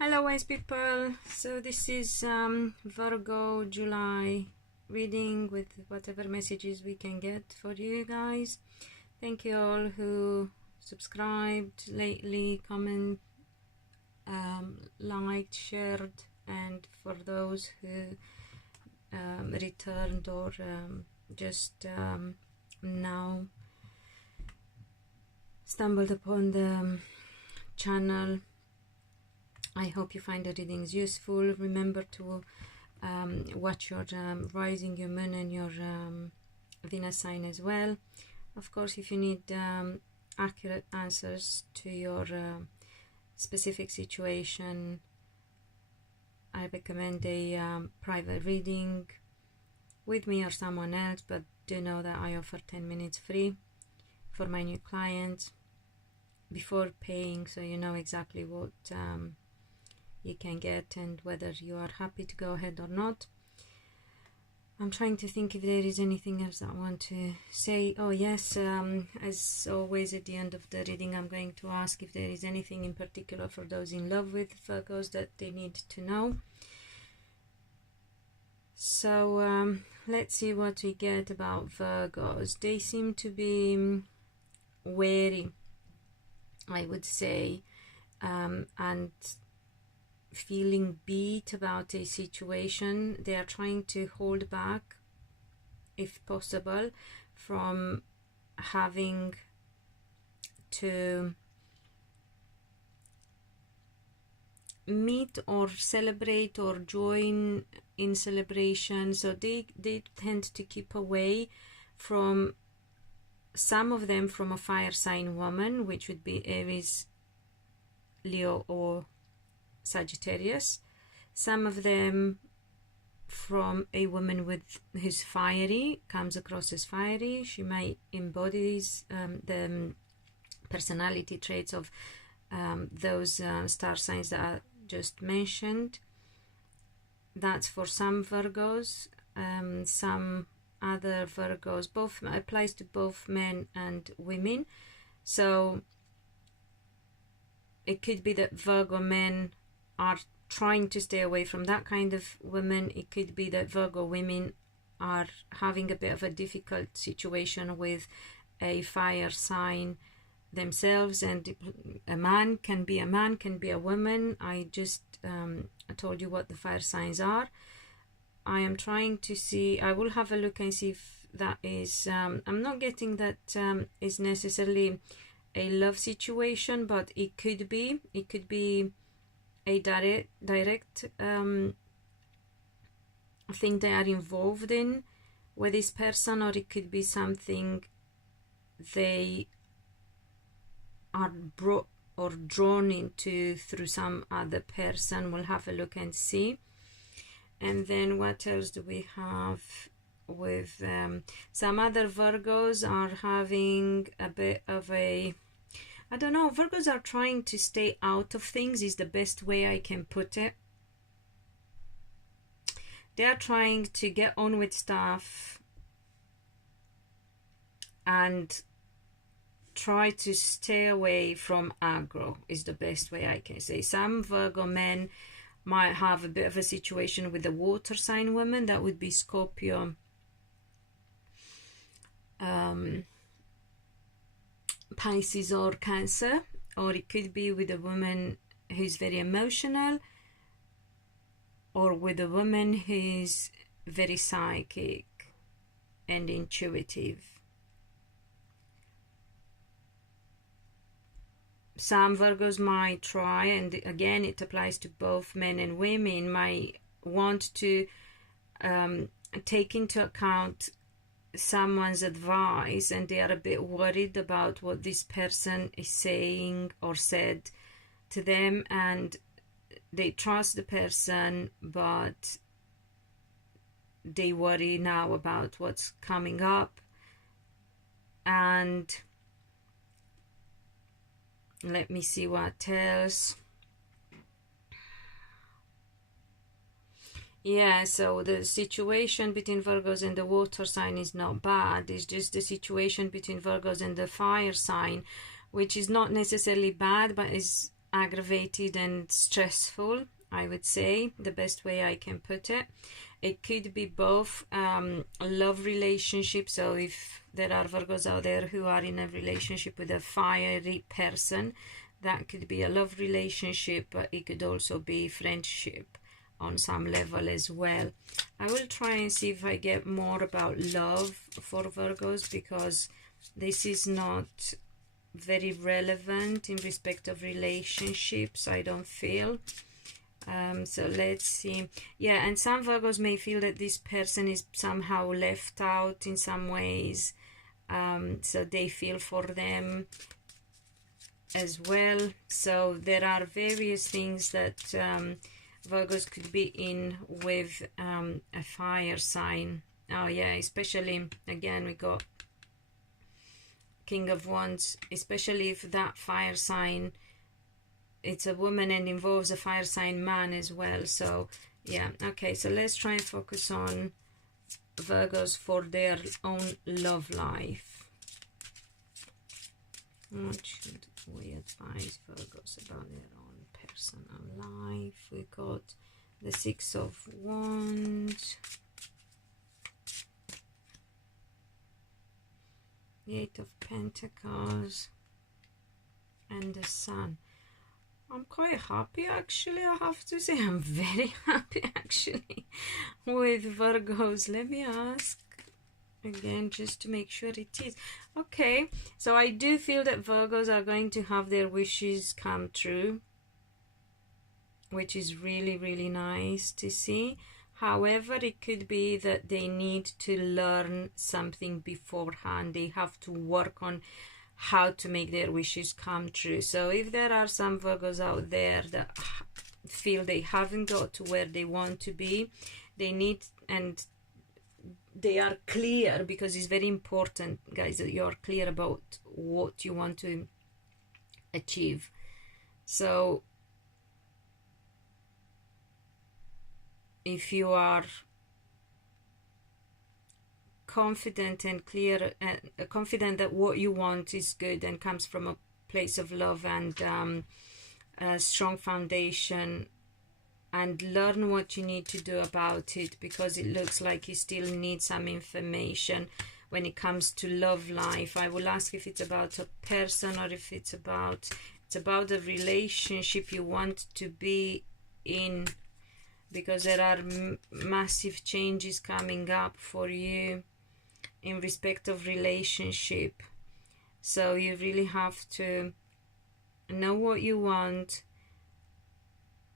Hello wise people, so this is Virgo July reading with whatever messages we can get for you guys. Thank you all who subscribed lately, comment, liked, shared, and for those who returned or just now stumbled upon the channel. I hope you find the readings useful. Remember to watch your rising, your moon, and your Venus sign as well. Of course, if you need accurate answers to your specific situation, I recommend a private reading with me or someone else, but do know that I offer 10 minutes free for my new clients before paying, so you know exactly what you can get and whether you are happy to go ahead or not. I'm trying to think if there is anything else I want to say. Oh yes, as always at the end of the reading I'm going to ask if there is anything in particular for those in love with Virgos that they need to know. So let's see what we get about Virgos. They seem to be wary, I would say, and feeling beat about a situation. They are trying to hold back, if possible, from having to meet or celebrate or join in celebration. So they tend to keep away from, some of them, from a fire sign woman, which would be Aries, Leo, or Sagittarius. Some of them from a woman who's fiery, comes across as fiery. She might embody the personality traits of those star signs that I just mentioned. That's for some Virgos. Some other Virgos, both applies to both men and women. So it could be that Virgo men are trying to stay away from that kind of women. It could be that Virgo women are having a bit of a difficult situation with a fire sign themselves, and a man can be a woman. I just I told you what the fire signs are. I am trying to see, I will have a look and see if that is I'm not getting that is necessarily a love situation, but it could be a direct thing they are involved in with this person, or it could be something they are brought or drawn into through some other person. We'll have a look and see. And then what else do we have with some other Virgos are having a bit of a, I don't know, Virgos are trying to stay out of things, is the best way I can put it. They are trying to get on with stuff and try to stay away from aggro, is the best way I can say. Some Virgo men might have a bit of a situation with the water sign woman. That would be Scorpio, Pisces, or Cancer. Or it could be with a woman who's very emotional, or with a woman who's very psychic and intuitive. Some Virgos might try, and again it applies to both men and women, might want to take into account someone's advice, and they are a bit worried about what this person is saying or said to them, and they trust the person, but they worry now about what's coming up. And let me see what else. Yeah, so the situation between Virgos and the water sign is not bad. It's just the situation between Virgos and the fire sign, which is not necessarily bad, but is aggravated and stressful, I would say, the best way I can put it. It could be both love relationship. So if there are Virgos out there who are in a relationship with a fiery person, that could be a love relationship, but it could also be friendship on some level as well. I will try and see if I get more about love for Virgos, because this is not very relevant in respect of relationships, I don't feel. So let's see. Yeah, and some Virgos may feel that this person is somehow left out in some ways, so they feel for them as well. So there are various things that Virgos could be in with a fire sign. Oh yeah, especially, again, we got King of Wands, especially if that fire sign, it's a woman and involves a fire sign man as well. So yeah, okay, so let's try and focus on Virgos for their own love life. What should we advise Virgos about their own personal life? We got the Six of Wands, the Eight of Pentacles, and the Sun. I'm quite happy, actually, I have to say. I'm very happy, actually, with Virgos. Let me ask again, just to make sure it is. Okay, so I do feel that Virgos are going to have their wishes come true, which is really, really nice to see. However, it could be that they need to learn something beforehand. They have to work on how to make their wishes come true. So if there are some Virgos out there that feel they haven't got to where they want to be, they need, and they are clear, because it's very important, guys, that you're clear about what you want to achieve. So if you are confident and clear, confident that what you want is good and comes from a place of love and a strong foundation, and learn what you need to do about it, because it looks like you still need some information when it comes to love life. I will ask if it's about a person or if it's about a relationship you want to be in, because there are massive changes coming up for you in respect of relationship. So you really have to know what you want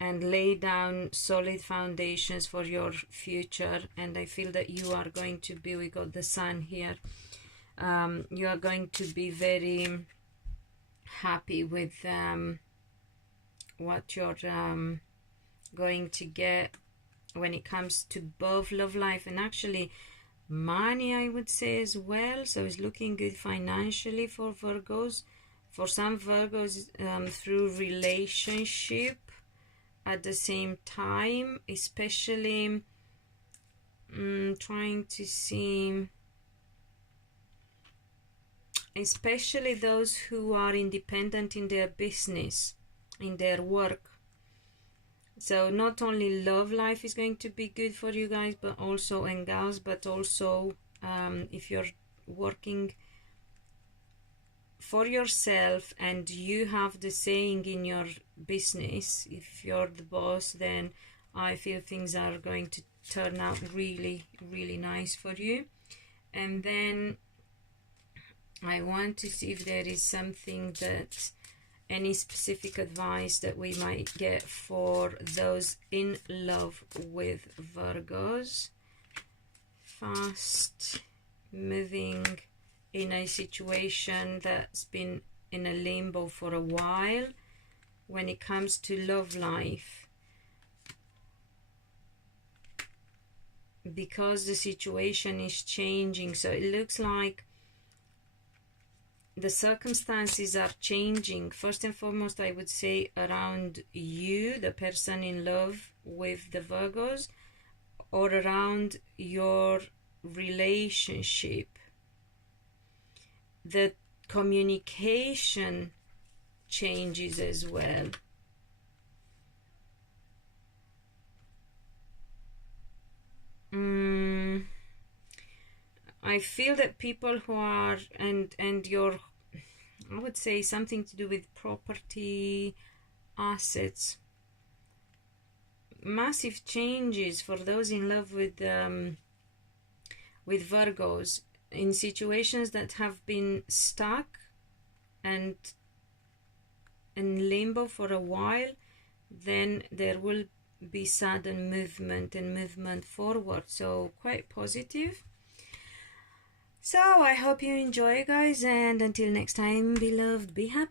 and lay down solid foundations for your future. And I feel that you are going to be, we got the Sun here, you are going to be very happy with what you're going to get when it comes to both love life and actually money, I would say, as well. So it's looking good financially for Virgos. For some Virgos, through relationship at the same time, especially trying to see, especially those who are independent in their business, in their work. So not only love life is going to be good for you guys, but also, and gals, but also if you're working for yourself and you have the saying in your business, if you're the boss, then I feel things are going to turn out really, really nice for you. And then I want to see if there is something that, any specific advice that we might get for those in love with Virgos. Fast moving in a situation that's been in a limbo for a while when it comes to love life, because the situation is changing. So it looks like the circumstances are changing. First and foremost, I would say around you, the person in love with the Virgos, or around your relationship. The communication changes as well. I feel that people who are, and your, I would say something to do with property, assets, massive changes for those in love with Virgos, in situations that have been stuck and in limbo for a while. Then there will be sudden movement and movement forward, so quite positive. So I hope you enjoy, guys, and until next time, be loved, be happy.